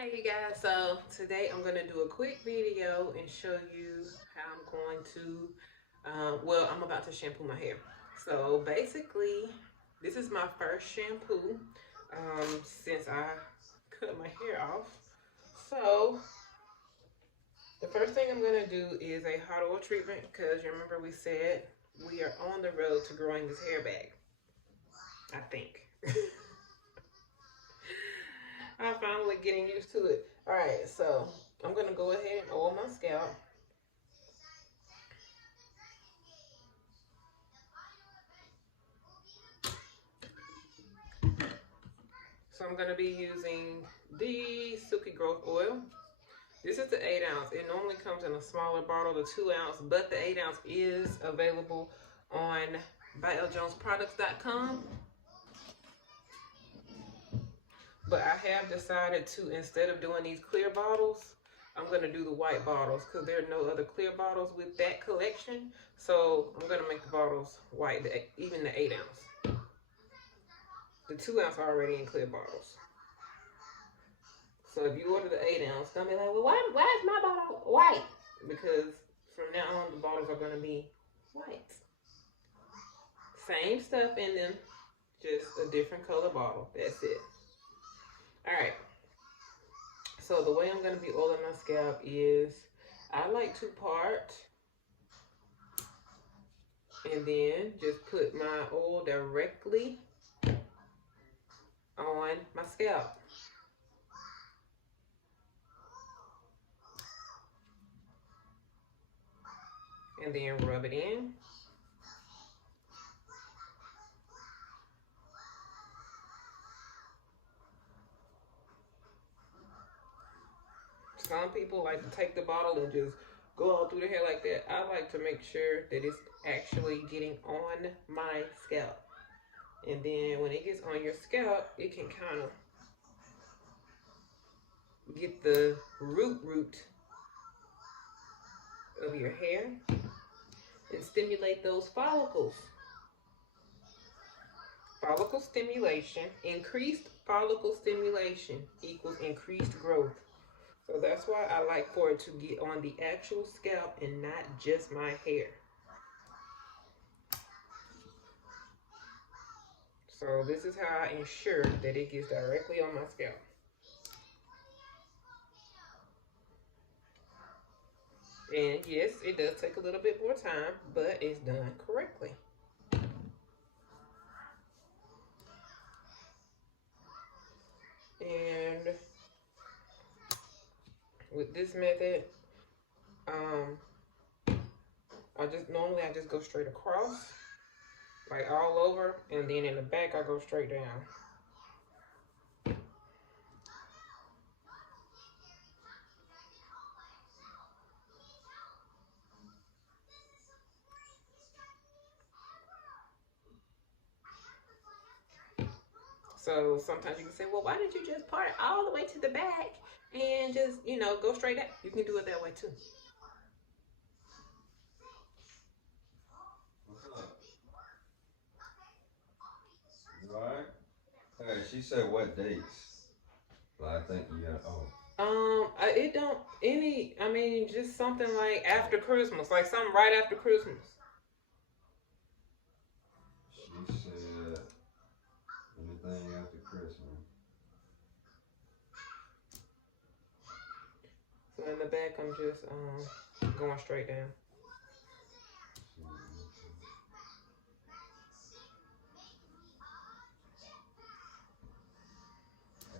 Hey you guys, so today I'm going to do a quick video and show you how I'm going to, I'm about to shampoo my hair. So basically, this is my first shampoo since I cut my hair off. So the first thing I'm going to do is a hot oil treatment because you remember we said we are on the road to growing this hair back, I think. I'm finally getting used to it. All right, so I'm going to go ahead and oil my scalp. So I'm going to be using the Silky Growth Oil. This is the 8 ounce. It normally comes in a smaller bottle, the 2 ounce, but the 8 ounce is available on byljonesproducts.com. But I have decided to, instead of doing these clear bottles, I'm going to do the white bottles because there are no other clear bottles with that collection. So I'm going to make the bottles white, even the 8 ounce. The 2 ounce are already in clear bottles. So if you order the 8 ounce, gonna be like, well, why is my bottle white? Because from now on, the bottles are gonna be white. Same stuff in them, just a different color bottle. That's it. All right. So the way I'm gonna be oiling my scalp is, I like to part, and then just put my oil directly on my scalp. And then rub it in. Some people like to take the bottle and just go all through the hair like that. I like to make sure that it's actually getting on my scalp. And then when it gets on your scalp, it can kind of get the root of your hair and stimulate those follicles. Follicle stimulation, increased follicle stimulation equals increased growth. So that's why I like for it to get on the actual scalp and not just my hair. So this is how I ensure that it gets directly on my scalp. And yes, it does take a little bit more time, but it's done correctly. And with this method, I just go straight across, like all over, and then in the back I go straight down. So sometimes you can say, well, why did you just part all the way to the back and just, go straight out? You can do it that way too. Right. Hey, she said what dates? But I think It don't just something like after Christmas, like something right after Christmas. She said anything after Christmas. So in the back, I'm just going straight down.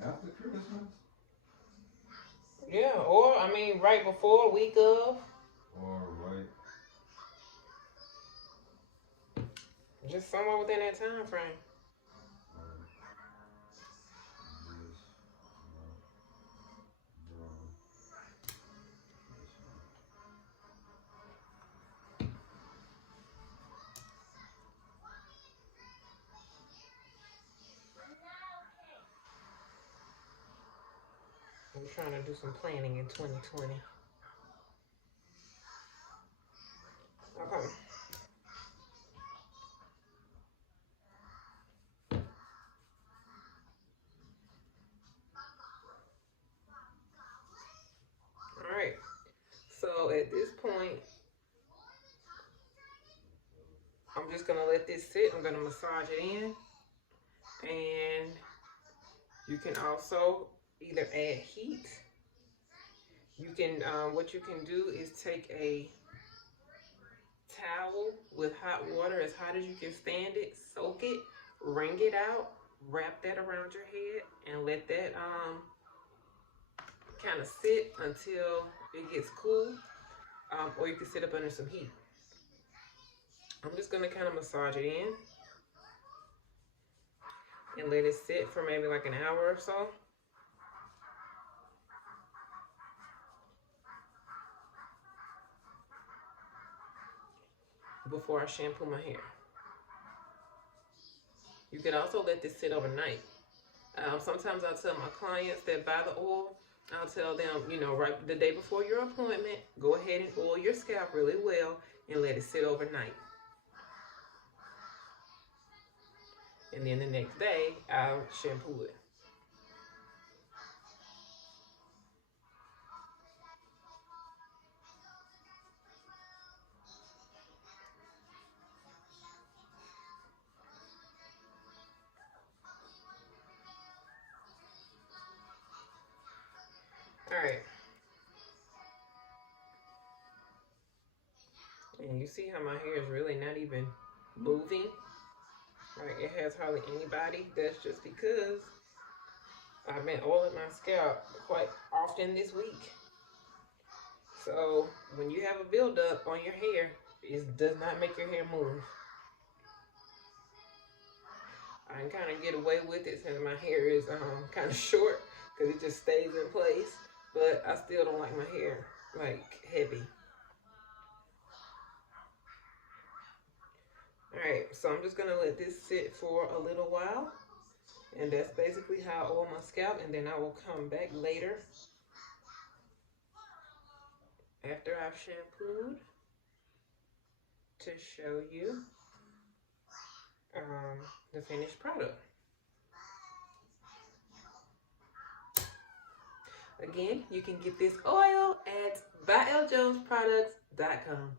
After Christmas? Yeah, or right before, week of. Or right. Just somewhere within that time frame. I'm trying to do some planning in 2020. Okay. So at this point, I'm just gonna let this sit. I'm gonna massage it in, and you can also either add heat. You can, what you can do is take a towel with hot water, as hot as you can stand it, soak it, wring it out, wrap that around your head, and let that kind of sit until it gets cool. Or you can sit up under some heat. I'm just gonna kind of massage it in and let it sit for maybe like an hour or so. Before I shampoo my hair. You can also let this sit overnight. Sometimes I tell my clients that buy the oil, I'll tell them, right the day before your appointment, go ahead and oil your scalp really well and let it sit overnight. And then the next day, I'll shampoo it. All right. And you see how my hair is really not even moving? Right, it has hardly anybody. That's just because I've been oiling my scalp quite often this week. So when you have a buildup on your hair, it does not make your hair move. I can kind of get away with it since my hair is kind of short because it just stays in place. But I still don't like my hair like heavy. All right, so I'm just gonna let this sit for a little while, and that's basically how I oil my scalp. And then I will come back later after I've shampooed to show you the finished product. Again, you can get this oil at byljonesproducts.com.